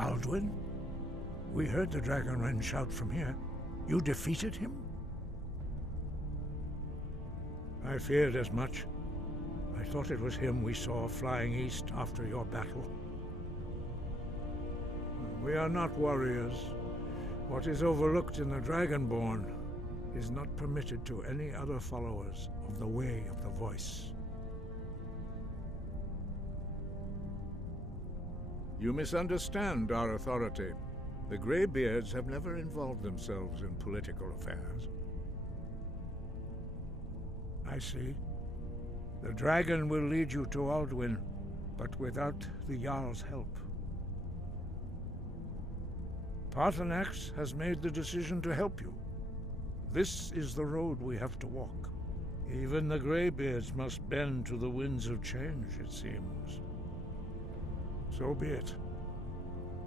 Alduin? We heard the Dragonren shout from here. You defeated him? I feared as much. I thought it was him we saw flying east after your battle. We are not warriors. What is overlooked in the Dragonborn is not permitted to any other followers of the Way of the Voice. You misunderstand our authority. The Greybeards have never involved themselves in political affairs. I see. The dragon will lead you to Alduin, but without the Jarl's help. Paarthurnax has made the decision to help you. This is the road we have to walk. Even the Greybeards must bend to the winds of change, it seems. So be it.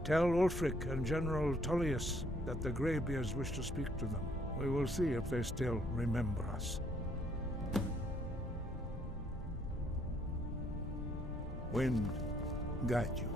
Tell Ulfric and General Tullius that the Greybeards wish to speak to them. We will see if they still remember us. Wind guide you.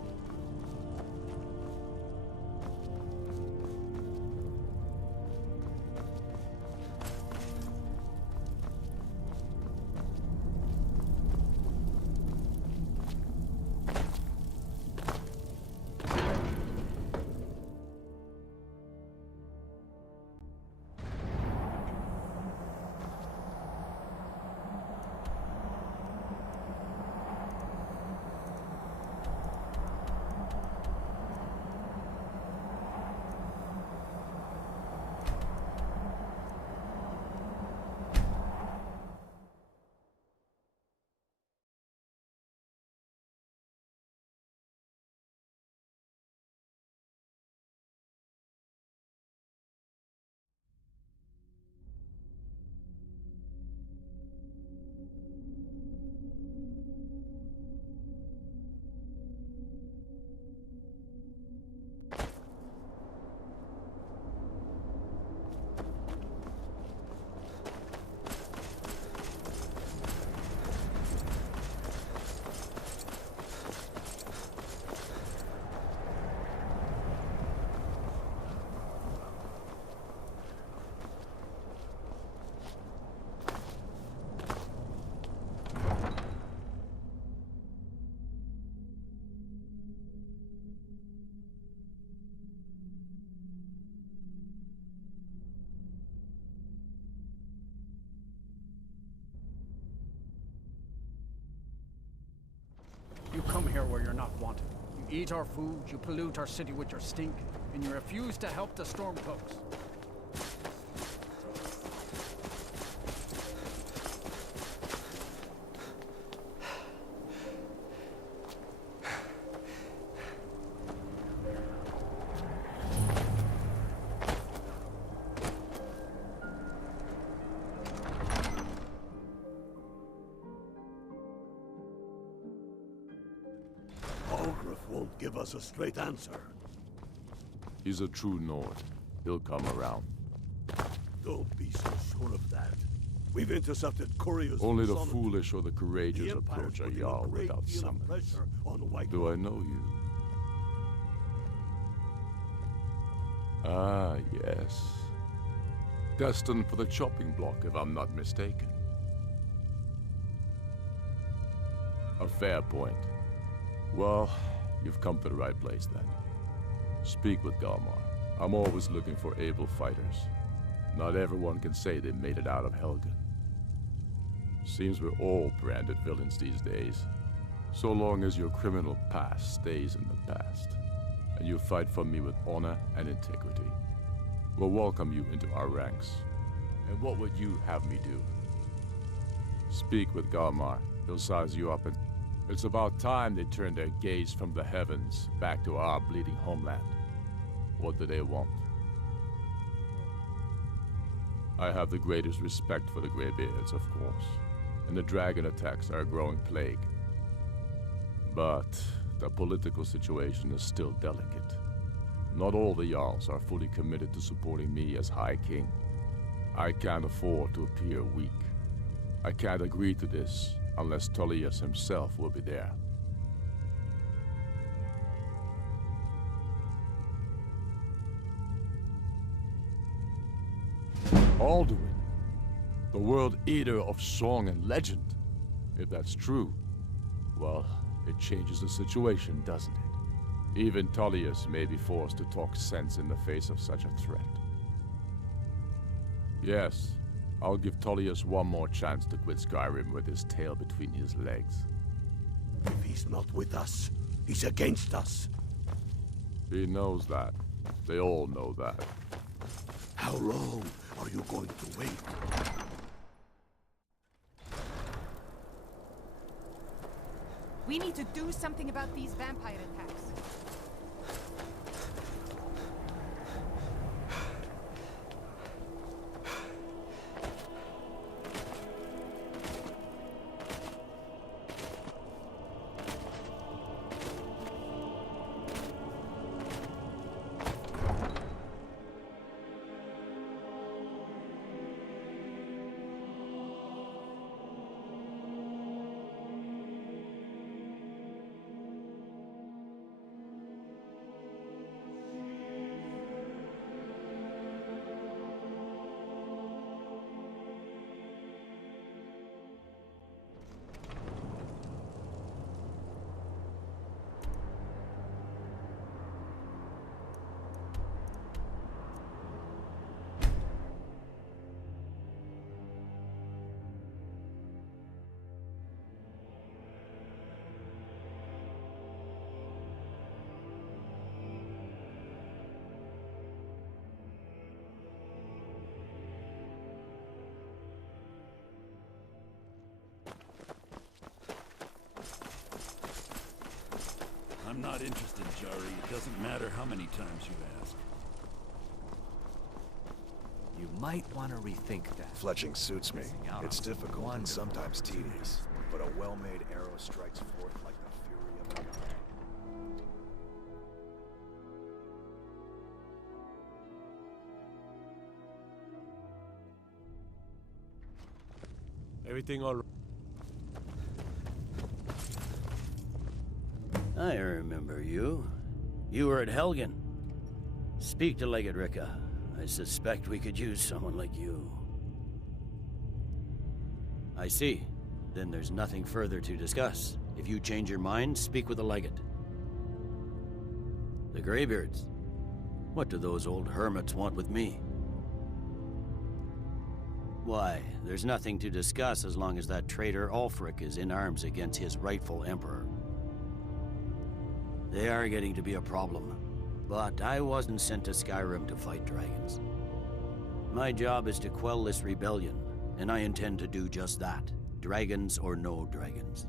You come here where you're not wanted. You eat our food, you pollute our city with your stink, and you refuse to help the Stormcloaks. Won't give us a straight answer. He's a true Nord. He'll come around. Don't be so sure of that. We've intercepted couriers. Only the foolish or the courageous approach a Jarl without summons. Do I know you? Ah, yes. Destined for the chopping block, if I'm not mistaken. A fair point. Well, you've come to the right place then. Speak with Galmar. I'm always looking for able fighters. Not everyone can say they made it out of Helgen. Seems we're all branded villains these days. So long as your criminal past stays in the past, and you fight for me with honor and integrity, we'll welcome you into our ranks. And what would you have me do? Speak with Galmar. He'll size you up and... It's about time they turned their gaze from the heavens back to our bleeding homeland. What do they want? I have the greatest respect for the Greybeards, of course, and the dragon attacks are a growing plague. But the political situation is still delicate. Not all the Jarls are fully committed to supporting me as High King. I can't afford to appear weak. I can't agree to this unless Tullius himself will be there. Alduin, the world eater of song and legend. If that's true, well, it changes the situation, doesn't it? Even Tullius may be forced to talk sense in the face of such a threat. Yes, I'll give Tullius one more chance to quit Skyrim with his tail between his legs. If he's not with us, he's against us. He knows that. They all know that. How long are you going to wait? We need to do something about these vampire attacks. I'm not interested, Jari. It doesn't matter how many times you ask. You might want to rethink that. Fletching suits me. It's difficult and sometimes tedious, but a well-made arrow strikes forth like the fury of a god. Everything all right? I remember you. You were at Helgen. Speak to Legate Ricka. I suspect we could use someone like you. I see. Then there's nothing further to discuss. If you change your mind, speak with the Legate. The Greybeards. What do those old hermits want with me? Why, there's nothing to discuss as long as that traitor Ulfric is in arms against his rightful emperor. They are getting to be a problem. But I wasn't sent to Skyrim to fight dragons. My job is to quell this rebellion, and I intend to do just that. Dragons or no dragons.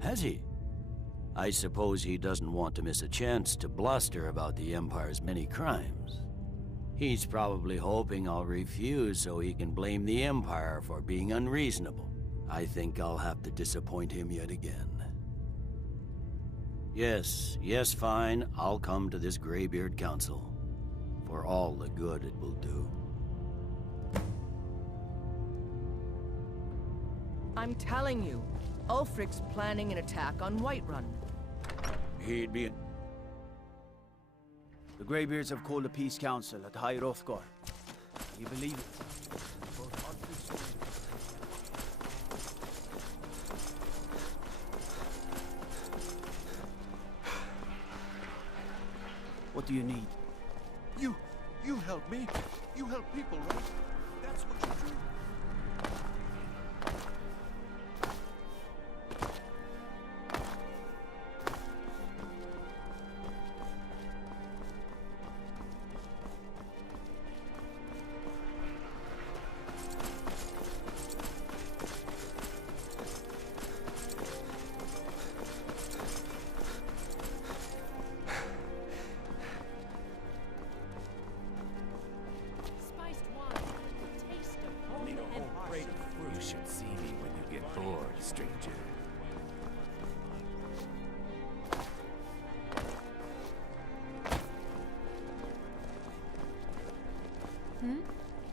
Has he? I suppose he doesn't want to miss a chance to bluster about the Empire's many crimes. He's probably hoping I'll refuse so he can blame the Empire for being unreasonable. I think I'll have to disappoint him yet again. Yes, fine, I'll come to this Greybeard Council. For all the good it will do. I'm telling you, Ulfric's planning an attack on Whiterun. He'd be in... The Greybeards have called a peace council at High Hrothgar. Can you believe it? What do you need? You help me. You help people, right? That's what you do. You should see me when you get bored, stranger.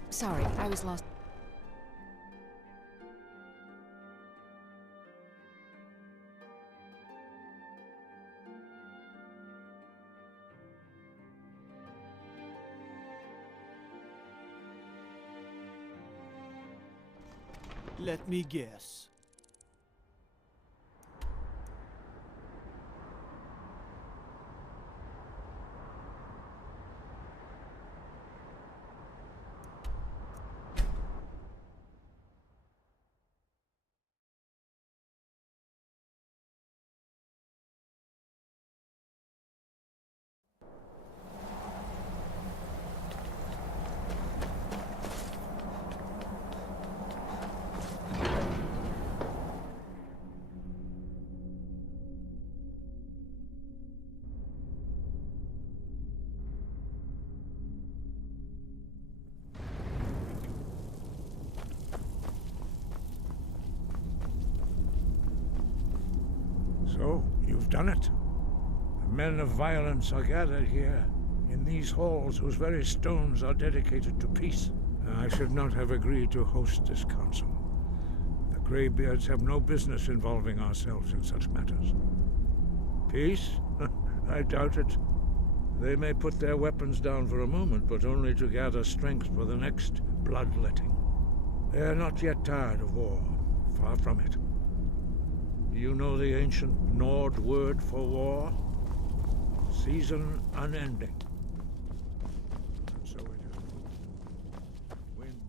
Sorry, I was lost. Let me guess. So, you've done it. The men of violence are gathered here, in these halls whose very stones are dedicated to peace. I should not have agreed to host this council. The Greybeards have no business involving ourselves in such matters. Peace? I doubt it. They may put their weapons down for a moment, but only to gather strength for the next bloodletting. They are not yet tired of war. Far from it. Do you know the ancient Nord word for war? Season unending. And so it is. Wind,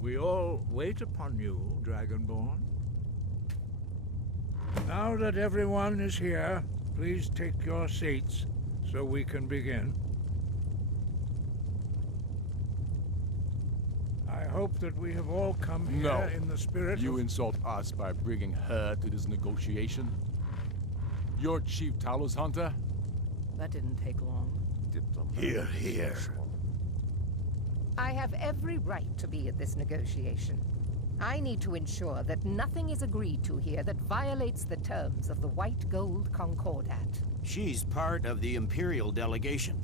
we all wait upon you, Dragonborn. Now that everyone is here, please take your seats so we can begin. I hope that we have all come here in the spirit You insult us by bringing her to this negotiation? You're Chief Talos Hunter? That didn't take long. Here, here. I have every right to be at this negotiation. I need to ensure that nothing is agreed to here that violates the terms of the White Gold Concordat. She's part of the Imperial delegation.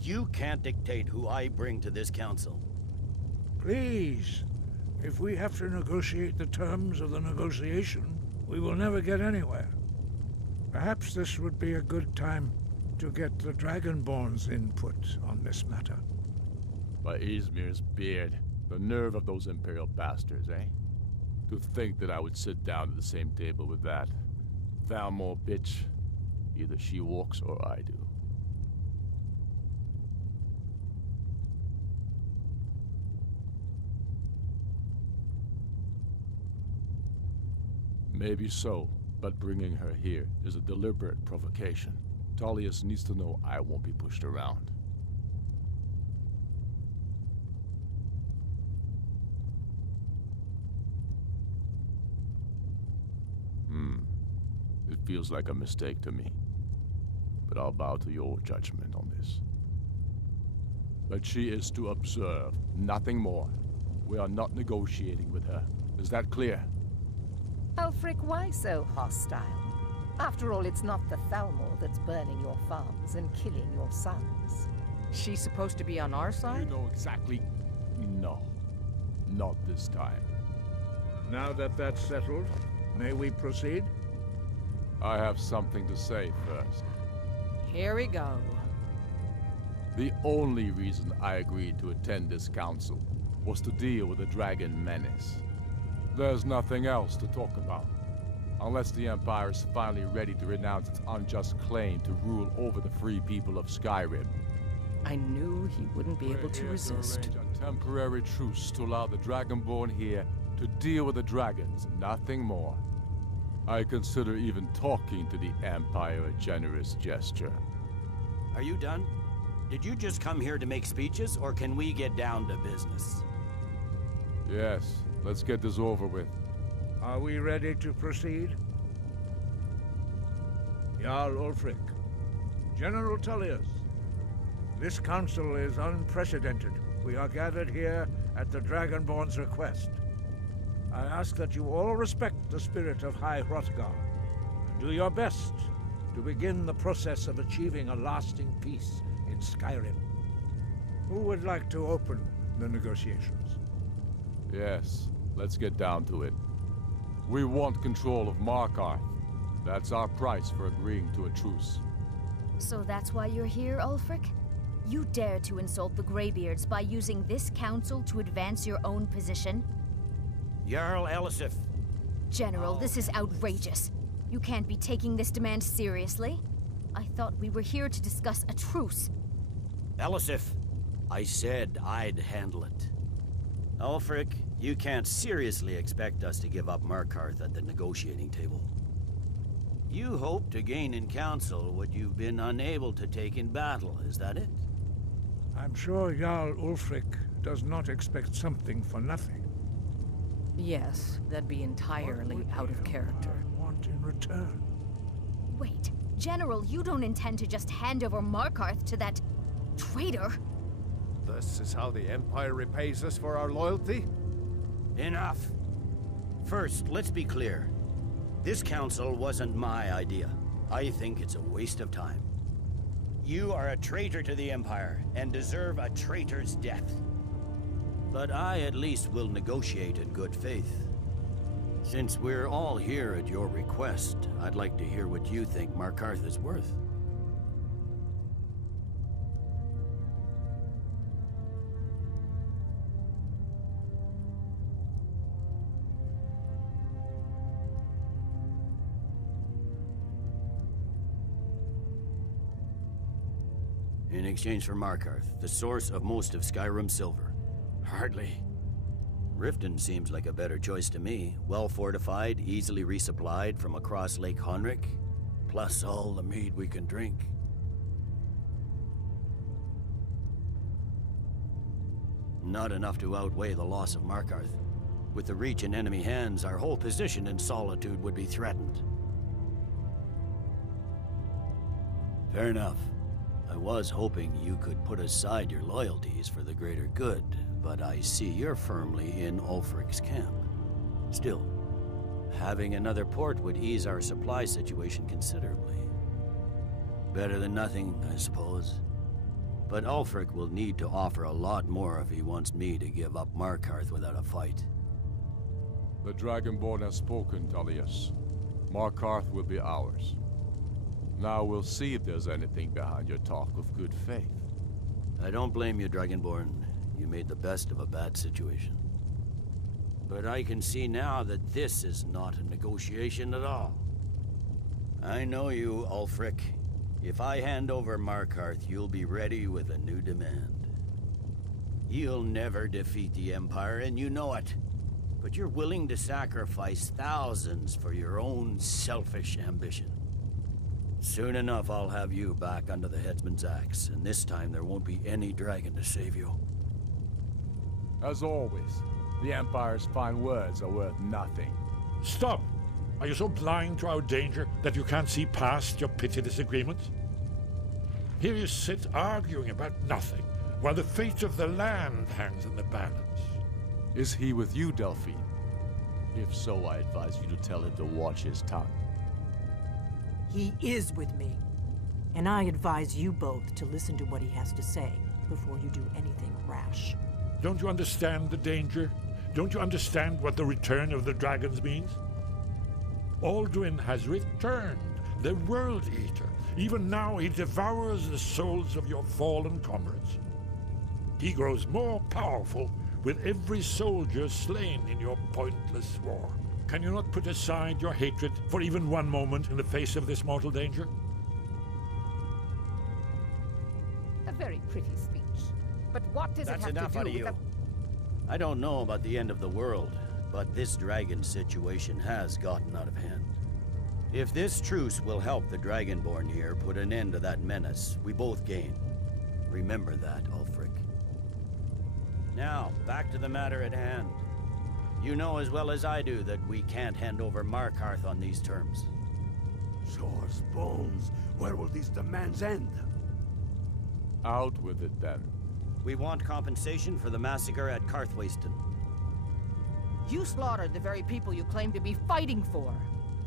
You can't dictate who I bring to this council. Please, if we have to negotiate the terms of the negotiation, we will never get anywhere. Perhaps this would be a good time to get the Dragonborn's input on this matter. By Izmir's beard, the nerve of those Imperial bastards, eh? To think that I would sit down at the same table with that Thalmor bitch. Either she walks or I do. Maybe so, but bringing her here is a deliberate provocation. Tullius needs to know I won't be pushed around. It feels like a mistake to me, but I'll bow to your judgment on this. But she is to observe, nothing more. We are not negotiating with her. Is that clear? Ulfric, why so hostile? After all, it's not the Thalmor that's burning your farms and killing your sons. She's supposed to be on our You side? know exactly... No. Not this time. Now that that's settled, may we proceed? I have something to say first. Here we go. The only reason I agreed to attend this council was to deal with the dragon menace. There's nothing else to talk about. Unless the Empire is finally ready to renounce its unjust claim to rule over the free people of Skyrim. I knew he wouldn't be able to resist. Arrange a temporary truce to allow the Dragonborn here to deal with the dragons, nothing more. I consider even talking to the Empire a generous gesture. are you done? Did you just come here to make speeches, or can we get down to business? Yes, let's get this over with. Are we ready to proceed? Jarl Ulfric, General Tullius, this council is unprecedented. We are gathered here at the Dragonborn's request. I ask that you all respect the spirit of High Hrothgar, and do your best to begin the process of achieving a lasting peace in Skyrim. Who would like to open the negotiations? Yes, let's get down to it. We want control of Markarth. That's our price for agreeing to a truce. So that's why you're here, Ulfric? You dare to insult the Greybeards by using this council to advance your own position? Jarl Elisif. General, this is outrageous. You can't be taking this demand seriously. I thought we were here to discuss a truce. Elisif, I said I'd handle it. Ulfric, you can't seriously expect us to give up Markarth at the negotiating table. You hope to gain in council what you've been unable to take in battle, is that it? I'm sure Jarl Ulfric does not expect something for nothing. Yes, that'd be entirely out of character. Want in return? Wait, General, you don't intend to just hand over Markarth to that traitor? This is how the Empire repays us for our loyalty? Enough. First, let's be clear. This council wasn't my idea. I think it's a waste of time. You are a traitor to the Empire, and deserve a traitor's death. But I at least will negotiate in good faith. Since we're all here at your request, I'd like to hear what you think Markarth is worth. In exchange for Markarth, the source of most of Skyrim's silver. Hardly. Riften seems like a better choice to me. Well fortified, easily resupplied from across Lake Honric, plus all the mead we can drink. Not enough to outweigh the loss of Markarth. With the Reach in enemy hands, our whole position in Solitude would be threatened. Fair enough. I was hoping you could put aside your loyalties for the greater good, but I see you're firmly in Ulfric's camp. Still, having another port would ease our supply situation considerably. Better than nothing, I suppose. But Ulfric will need to offer a lot more if he wants me to give up Markarth without a fight. The Dragonborn has spoken, Tullius. Markarth will be ours. Now we'll see if there's anything behind your talk of good faith. I don't blame you, Dragonborn. You made the best of a bad situation. But I can see now that this is not a negotiation at all. I know you, Ulfric. If I hand over Markarth, you'll be ready with a new demand. You'll never defeat the Empire, and you know it. But you're willing to sacrifice thousands for your own selfish ambition. Soon enough, I'll have you back under the headsman's axe, and this time there won't be any dragon to save you. As always, the Empire's fine words are worth nothing. Stop! Are you so blind to our danger that you can't see past your petty disagreements? Here you sit arguing about nothing, while the fate of the land hangs in the balance. Is he with you, Delphine? If so, I advise you to tell him to watch his tongue. He is with me, and I advise you both to listen to what he has to say before you do anything rash. Don't you understand the danger? Don't you understand what the return of the dragons means? Alduin has returned, the World Eater. Even now he devours the souls of your fallen comrades. He grows more powerful with every soldier slain in your pointless war. Can you not put aside your hatred for even one moment in the face of this mortal danger? A very pretty speech. But what does That's it have enough to out do of with you. I don't know about the end of the world, but this dragon situation has gotten out of hand. If this truce will help the Dragonborn here put an end to that menace, we both gain. Remember that, Ulfric. Now, back to the matter at hand. You know as well as I do that we can't hand over Markarth on these terms. Swords, bones, where will these demands end? Out with it, then. We want compensation for the massacre at Karthwasten. You slaughtered the very people you claim to be fighting for.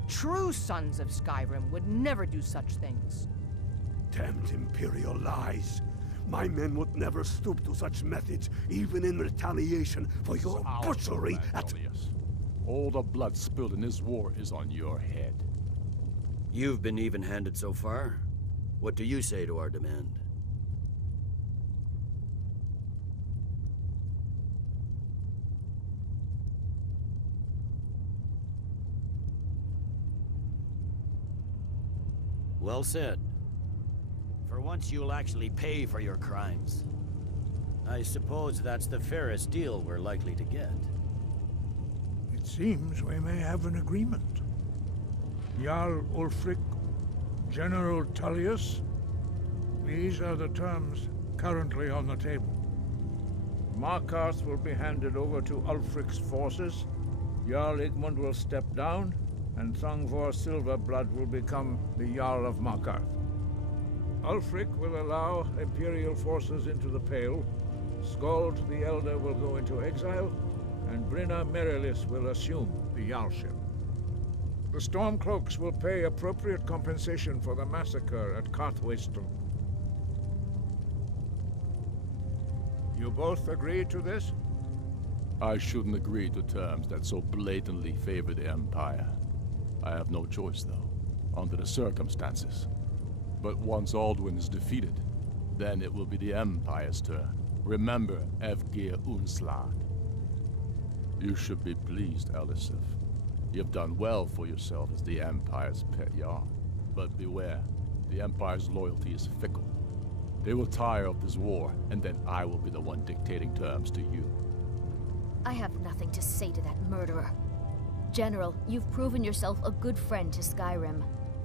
True sons of Skyrim would never do such things. Damned Imperial lies. My men would never stoop to such methods, even in retaliation for your butchery at... All the blood spilled in this war is on your head. You've been even-handed so far. What do you say to our demand? Well said. For once you'll actually pay for your crimes. I suppose that's the fairest deal we're likely to get. It seems we may have an agreement. Jarl Ulfric, General Tullius, these are the terms currently on the table. Markarth will be handed over to Ulfric's forces, Jarl Igmund will step down, and Thongvor Silverblood will become the Jarl of Markarth. Ulfric will allow Imperial forces into the Pale, Skald the Elder will go into exile, and Brinna Merilis will assume the Jarlship. The Stormcloaks will pay appropriate compensation for the massacre at Karthwasten. You both agree to this? I shouldn't agree to terms that so blatantly favor the Empire. I have no choice, though, under the circumstances. But once Alduin is defeated, then it will be the Empire's turn. Remember Evgir Unslag. You should be pleased, Elisif. You've done well for yourself as the Empire's pet Jarl. But beware, the Empire's loyalty is fickle. They will tire of this war, and then I will be the one dictating terms to you. I have nothing to say to that murderer. General, you've proven yourself a good friend to Skyrim.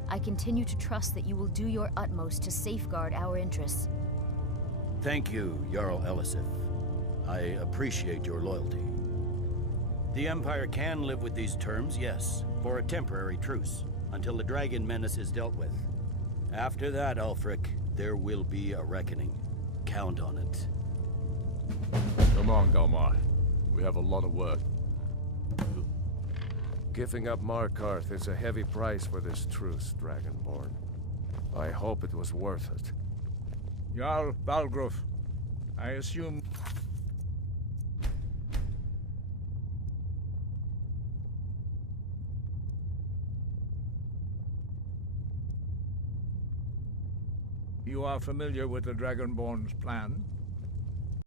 I continue to trust that you will do your utmost to safeguard our interests. Thank you, Jarl Elisif. I appreciate your loyalty. The Empire can live with these terms, yes, for a temporary truce, until the dragon menace is dealt with. After that, Ulfric, there will be a reckoning. Count on it. Come on, Galmar. We have a lot of work. Giving up Markarth is a heavy price for this truce, Dragonborn. I hope it was worth it. Jarl Balgruf, I assume... You are familiar with the Dragonborn's plan?